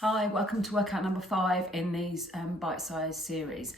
Hi, welcome to workout number 5 in these bite-sized series.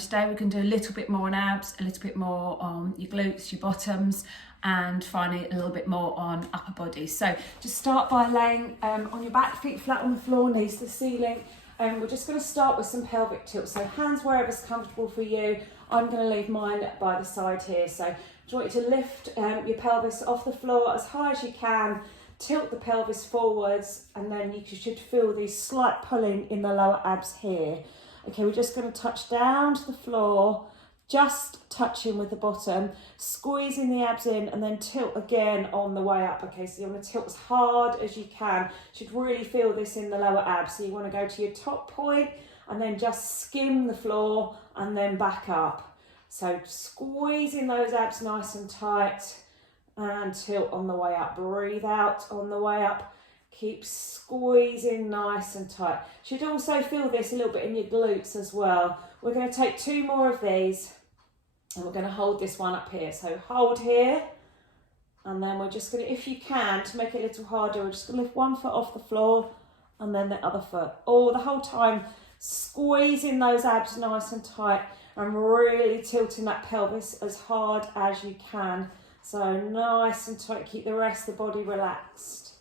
Today we're going to do a little bit more on abs, a little bit more on your glutes, your bottoms, and finally a little bit more on upper body. So just start by laying on your back, feet flat on the floor, knees to the ceiling. And we're just going to start with some pelvic tilts. So hands wherever's comfortable for you. I'm going to leave mine by the side here. So I want you to lift your pelvis off the floor as high as you can. Tilt the pelvis forwards, and then you should feel these slight pulling in the lower abs here. Okay, we're just going to touch down to the floor, just touching with the bottom, squeezing the abs in, and then tilt again on the way up. Okay, so you want to tilt as hard as you can. You should really feel this in the lower abs. So you want to go to your top point and then just skim the floor and then back up. So squeezing those abs nice and tight. And tilt on the way up. Breathe out on the way up. Keep squeezing nice and tight. Should also feel this a little bit in your glutes as well. We're going to take 2 more of these and we're going to hold this one up here. So hold here, and then we're just going to, if you can, to make it a little harder, we're just going to lift one foot off the floor and then the other foot. All the whole time squeezing those abs nice and tight and really tilting that pelvis as hard as you can. So nice and tight, keep the rest of the body relaxed.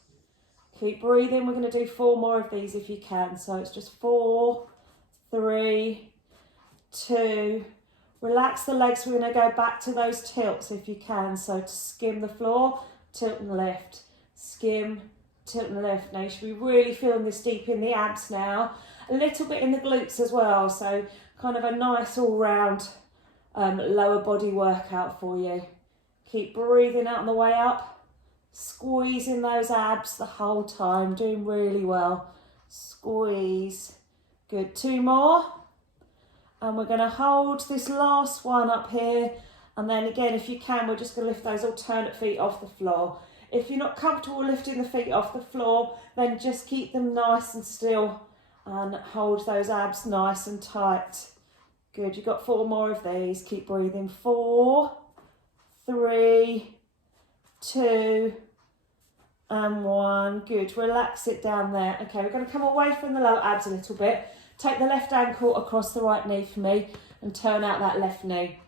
Keep breathing, we're going to do 4 more of these if you can. So it's just 4, 3, 2, relax the legs, we're going to go back to those tilts if you can. So to skim the floor, tilt and lift, skim, tilt and lift. Now you should be really feeling this deep in the abs now, a little bit in the glutes as well. So kind of a nice all round lower body workout for you. Keep breathing out on the way up, squeezing those abs the whole time, doing really well. Squeeze. Good, 2 more. And we're going to hold this last one up here. And then again, if you can, we're just going to lift those alternate feet off the floor. If you're not comfortable lifting the feet off the floor, then just keep them nice and still and hold those abs nice and tight. Good, you've got 4 more of these. Keep breathing. 4, 3, 2, and 1. Good, relax it down there. Okay, we're going to come away from the lower abs a little bit. Take the left ankle across the right knee for me and turn out that left knee.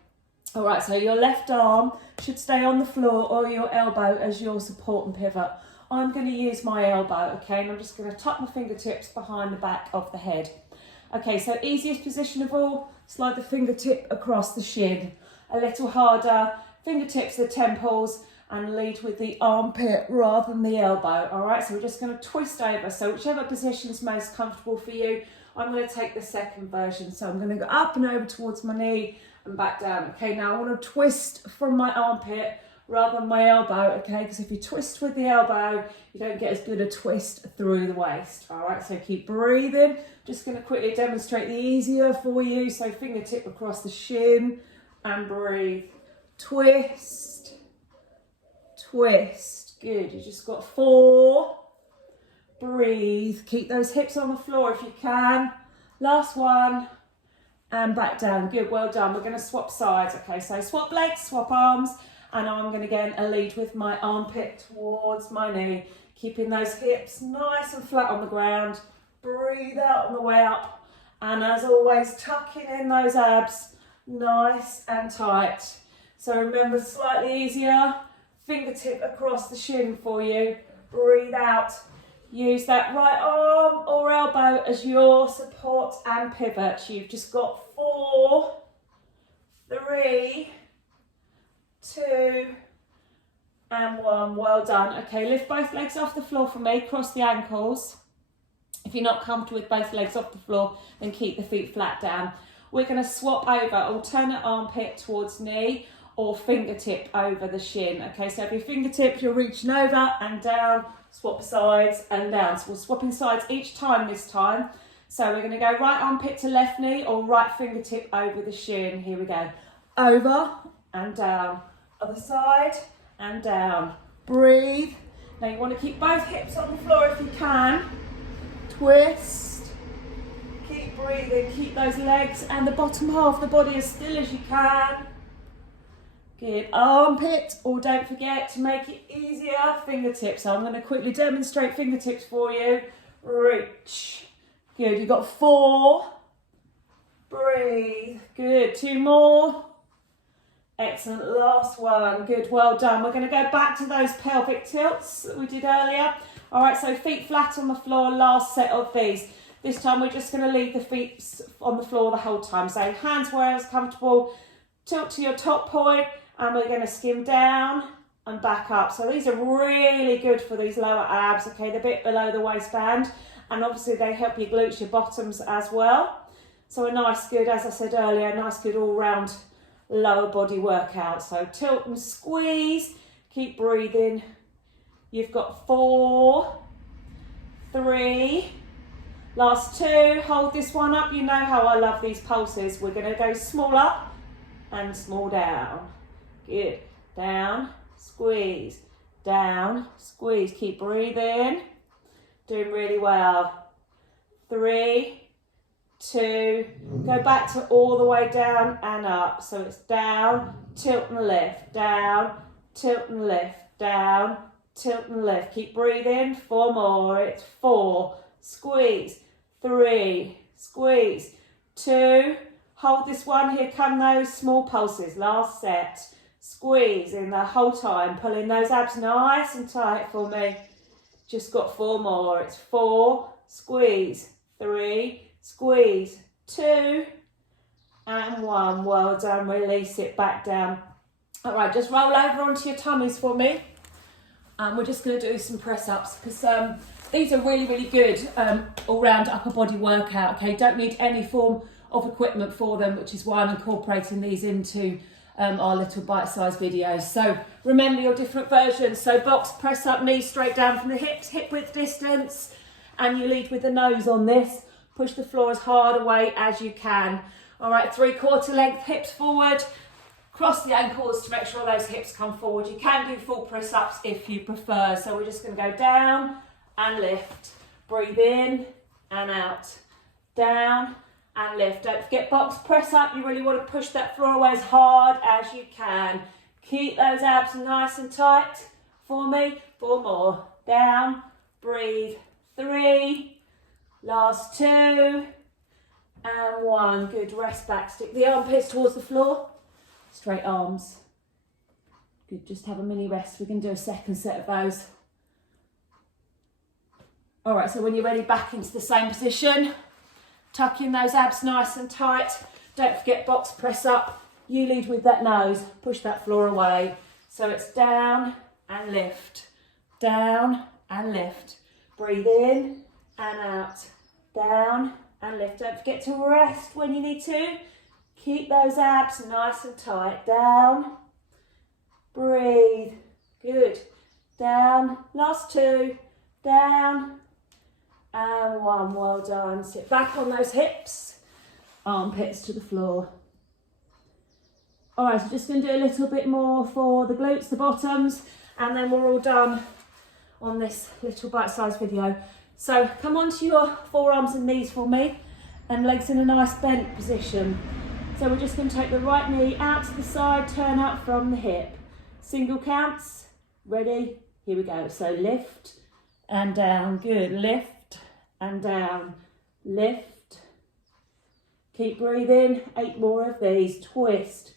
All right, so your left arm should stay on the floor or your elbow as your support and pivot. I'm going to use my elbow, okay, and I'm just going to tuck my fingertips behind the back of the head. Okay, so easiest position of all, slide the fingertip across the shin. A little harder, fingertips to the temples, and lead with the armpit rather than the elbow. All right, so we're just going to twist over. So whichever position is most comfortable for you, I'm going to take the second version. So I'm going to go up and over towards my knee and back down. Okay, now I want to twist from my armpit rather than my elbow, okay, because if you twist with the elbow, you don't get as good a twist through the waist. All right, so keep breathing. Just going to quickly demonstrate the easier for you. So fingertip across the shin and breathe. Twist, twist. Good, you just got 4. Breathe, keep those hips on the floor if you can. Last one, and back down. Good, well done. We're going to swap sides. Okay, so swap legs, swap arms, and I'm going to get a lead with my armpit towards my knee, keeping those hips nice and flat on the ground. Breathe out on the way up, and as always, tucking in those abs nice and tight. So remember, slightly easier, fingertip across the shin for you. Breathe out. Use that right arm or elbow as your support and pivot. You've just got 4, 3, 2, and 1. Well done. Okay, lift both legs off the floor for me, cross the ankles. If you're not comfortable with both legs off the floor, then keep the feet flat down. We're going to swap over, alternate armpit towards knee or fingertip over the shin. Okay, so if your fingertip, you're reaching over and down, swap sides and down. So we're swapping sides each time this time. So we're going to go right armpit to left knee or right fingertip over the shin. Here we go. Over and down. Other side and down. Breathe. Now you want to keep both hips on the floor if you can. Twist. Keep breathing. Keep those legs and the bottom half of the body as still as you can. Good, armpit, or don't forget to make it easier, fingertips. So I'm going to quickly demonstrate fingertips for you. Reach, Good, you've got 4. Breathe. Good, 2 more. Excellent, last one. Good, well done. We're going to go back to those pelvic tilts that we did earlier. All right, so feet flat on the floor, last set of these. This time we're just going to leave the feet on the floor the whole time. So hands wherever's comfortable, tilt to your top point, and we're going to skim down and back up. So these are really good for these lower abs, okay, the bit below the waistband, and obviously they help your glutes, your bottoms as well. So a nice good, as I said earlier, a nice good all-round lower body workout. So tilt and squeeze, keep breathing. You've got 4, 3, last 2, hold this one up. You know how I love these pulses. We're going to go small up and small down. Good, down, squeeze, down, squeeze, keep breathing. Doing really well. 3, 2, go back to all the way down and up. So it's down, tilt and lift, down, tilt and lift, down, tilt and lift. Keep breathing, 4 more. It's 4, squeeze, 3, squeeze, 2, hold this one. Here come those small pulses, last set. Squeeze in the whole time, pulling those abs nice and tight for me. Just got 4 more. It's 4, squeeze, 3, squeeze, 2, and 1. Well done. Release it back down. All right, just roll over onto your tummies for me. And we're just going to do some press ups because these are really, really good all-round upper body workout. Okay, don't need any form of equipment for them, which is why I'm incorporating these into our little bite-sized videos. So remember your different versions. So box press up, knees straight down from the hips, hip width distance, and you lead with the nose on this. Push the floor as hard away as you can. All right, 3/4 length hips forward. Cross the ankles to make sure those hips come forward. You can do full press ups if you prefer. So we're just going to go down and lift. Breathe in and out. Down and lift. Don't forget box press up. You really want to push that floor away as hard as you can. Keep those abs nice and tight for me. 4 more. Down, breathe. 3, last 2, and 1. Good, rest back. Stick the armpits towards the floor. Straight arms. Good, just have a mini rest. We can do a second set of those. All right, so when you're ready, back into the same position. Tuck in those abs nice and tight. Don't forget box press up. You lead with that nose. Push that floor away. So it's down and lift. Down and lift. Breathe in and out. Down and lift. Don't forget to rest when you need to. Keep those abs nice and tight. Down. Breathe. Good. Down. Last 2. Down. And 1. Well done. Sit back on those hips. Armpits to the floor. All right, so just going to do a little bit more for the glutes, the bottoms, and then we're all done on this little bite-sized video. So come onto your forearms and knees for me, and legs in a nice bent position. So we're just going to take the right knee out to the side, turn up from the hip. Single counts. Ready? Here we go. So lift and down. Good. Lift and down. Lift. Keep breathing. 8 more of these. Twist.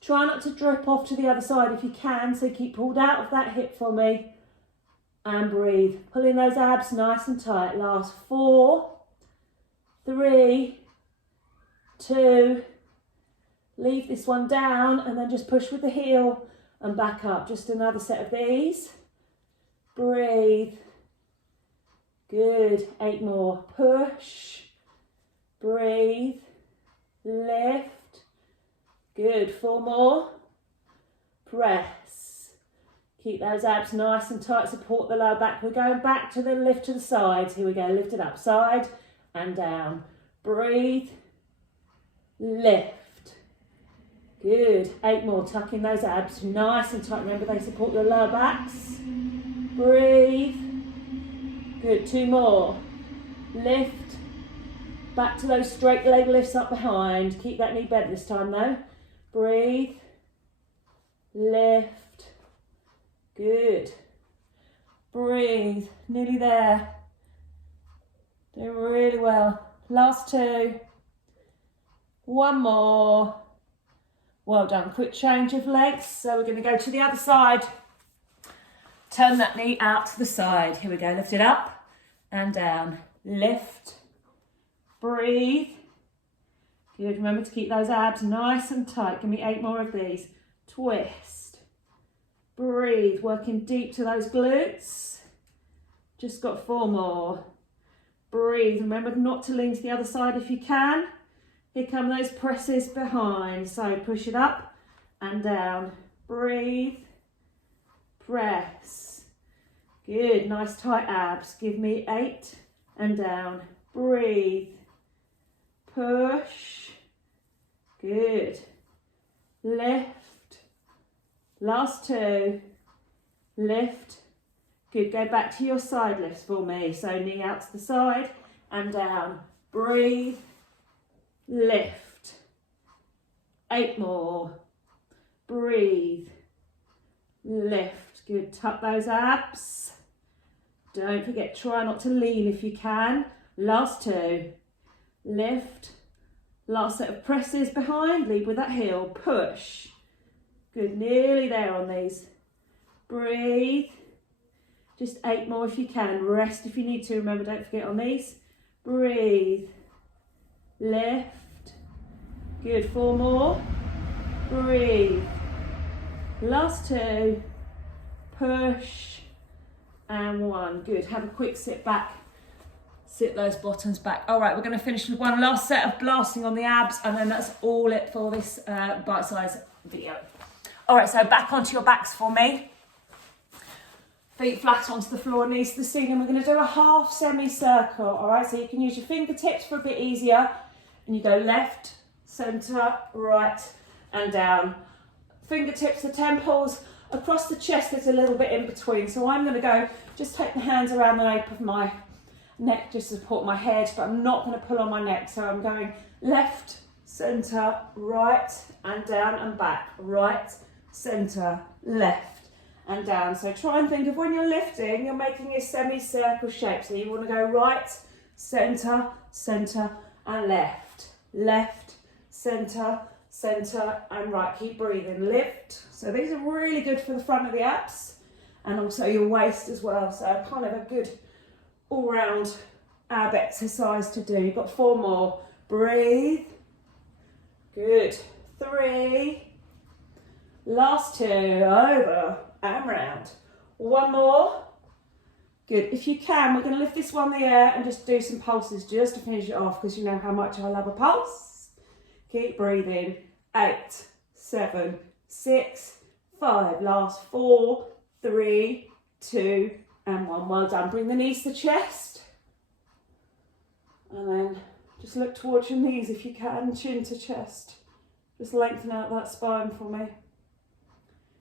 Try not to drip off to the other side if you can, so keep pulled out of that hip for me. And breathe. Pulling those abs nice and tight. Last 4, 3, 2. Leave this one down and then just push with the heel and back up. Just another set of these. Breathe. Good. 8 more. Push. Breathe. Lift. Good. 4 more. Press. Keep those abs nice and tight. Support the lower back. We're going back to the lift to the sides. Here we go. Lift it up. Side and down. Breathe. Lift. Good. 8 more. Tucking those abs nice and tight. Remember, they support the lower backs. Breathe. Good. 2 more. Lift. Back to those straight leg lifts up behind. Keep that knee bent this time though. Breathe. Lift. Good. Breathe. Nearly there. Doing really well. Last 2. 1 more. Well done. Quick change of legs. So we're going to go to the other side. Turn that knee out to the side. Here we go. Lift it up and down. Lift. Breathe. Good. Remember to keep those abs nice and tight. Give me 8 more of these. Twist. Breathe. Working deep to those glutes. Just got 4 more. Breathe. Remember not to lean to the other side if you can. Here come those presses behind. So push it up and down. Breathe. Press. Good. Nice tight abs. Give me 8 and down. Breathe. Push. Good. Lift. Last 2. Lift. Good. Go back to your side lifts for me. So knee out to the side and down. Breathe. Lift. 8 more. Breathe. Lift. Good. Tuck those abs. Don't forget, try not to lean if you can. Last 2. Lift. Last set of presses behind. Lead with that heel. Push. Good. Nearly there on these. Breathe. Just 8 more if you can. Rest if you need to. Remember, don't forget on these. Breathe. Lift. Good. 4 more. Breathe. Last 2. Push. And 1. Good. Have a quick sit back. Sit those bottoms back. All right, we're going to finish with one last set of blasting on the abs, and then that's all it for this bite-sized video. All right, so back onto your backs for me. Feet flat onto the floor, knees to the ceiling. We're going to do a half semicircle, all right? So you can use your fingertips for a bit easier. And you go left, centre, right, and down. Fingertips to temples. Across the chest, there's a little bit in between. So I'm going to go, just take the hands around the nape of my neck just to support my head, but I'm not going to pull on my neck. So I'm going left, centre, right, and down and back. Right, centre, left, and down. So try and think of when you're lifting, you're making a semicircle shape. So you want to go right, centre, centre, and left. Left, centre, centre, and right. Keep breathing. Lift. So these are really good for the front of the abs and also your waist as well. So kind of a good all-round ab exercise to do. You've got 4 more. Breathe. Good. 3. Last 2. Over and round. 1 more. Good. If you can, we're going to lift this one in the air and just do some pulses just to finish it off, because you know how much I love a pulse. Keep breathing. 8, 7, 6, 5. Last 4, 3, 2, and 1. Well done. Bring the knees to the chest. And then just look towards your knees if you can, chin to chest. Just lengthen out that spine for me.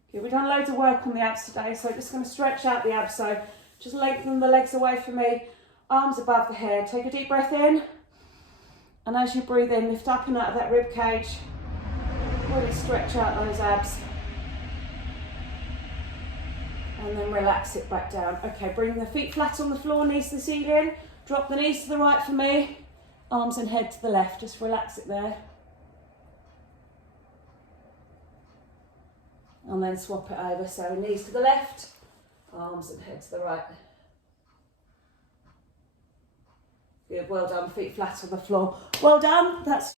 Okay, we've done loads of work on the abs today, so just going to stretch out the abs. So just lengthen the legs away from me, arms above the head. Take a deep breath in. And as you breathe in, lift up and out of that rib cage. Really stretch out those abs. And then relax it back down. Okay, bring the feet flat on the floor, knees to the ceiling. Drop the knees to the right for me. Arms and head to the left. Just relax it there. And then swap it over. So knees to the left, arms and head to the right. Good, well done. Feet flat on the floor. Well done. That's